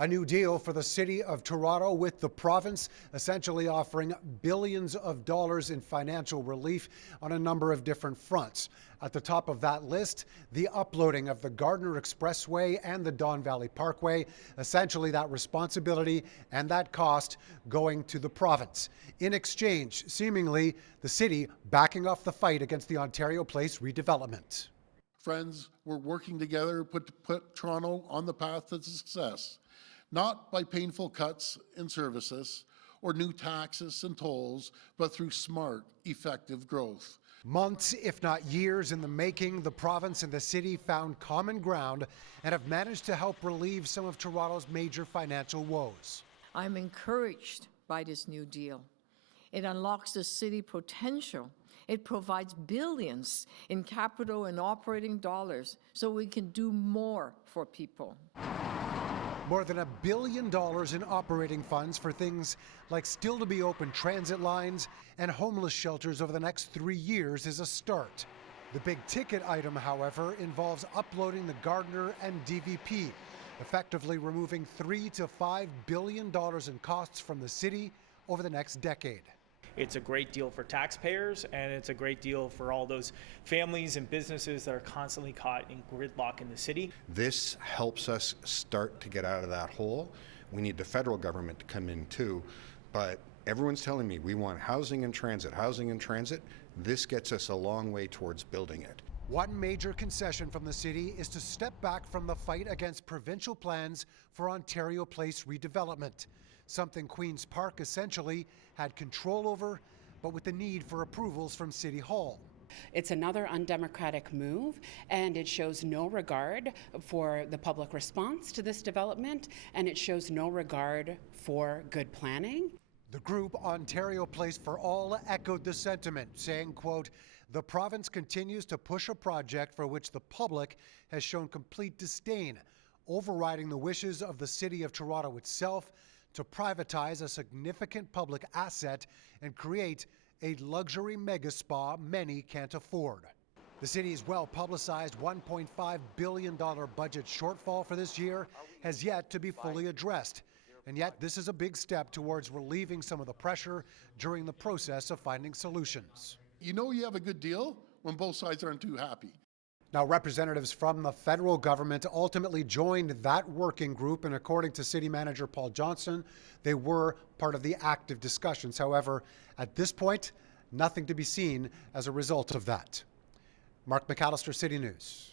A new deal for the City of Toronto with the province, essentially offering billions of dollars in financial relief on a number of different fronts. At the top of that list, the uploading of the Gardiner Expressway and the Don Valley Parkway, essentially that responsibility and that cost going to the province. In exchange, seemingly, the city backing off the fight against the Ontario Place redevelopment. Friends, we're working together to put Toronto on the path to success. Not by painful cuts in services or new taxes and tolls, but through smart, effective growth. Months, if not years in the making, the province and the city found common ground and have managed to help relieve some of Toronto's major financial woes. I'm encouraged by this new deal. It unlocks the city potential. It provides billions in capital and operating dollars so we can do more for people. More than $1 billion in operating funds for things like still-to-be-open transit lines and homeless shelters over the next 3 years is a start. The big-ticket item, however, involves uploading the Gardiner and DVP, effectively removing $3 to $5 billion in costs from the city over the next decade. It's a great deal for taxpayers, and it's a great deal for all those families and businesses that are constantly caught in gridlock in the city. This helps us start to get out of that hole. We need the federal government to come in too, but everyone's telling me we want housing and transit, housing and transit. This gets us a long way towards building it. One major concession from the city is to step back from the fight against provincial plans for Ontario Place redevelopment, something Queen's Park essentially had control over, but with the need for approvals from City Hall. It's another undemocratic move, and it shows no regard for the public response to this development, and it shows no regard for good planning. The group Ontario Place for All echoed the sentiment, saying, quote, "The province continues to push a project for which the public has shown complete disdain, overriding the wishes of the City of Toronto itself to privatize a significant public asset and create a luxury mega spa many can't afford." The city's well-publicized $1.5 billion budget shortfall for this year has yet to be fully addressed. And yet this is a big step towards relieving some of the pressure during the process of finding solutions. You know you have a good deal when both sides aren't too happy. Now, representatives from the federal government ultimately joined that working group, and according to City Manager Paul Johnson, they were part of the active discussions. However, at this point, nothing to be seen as a result of that. Mark McAllister, City News.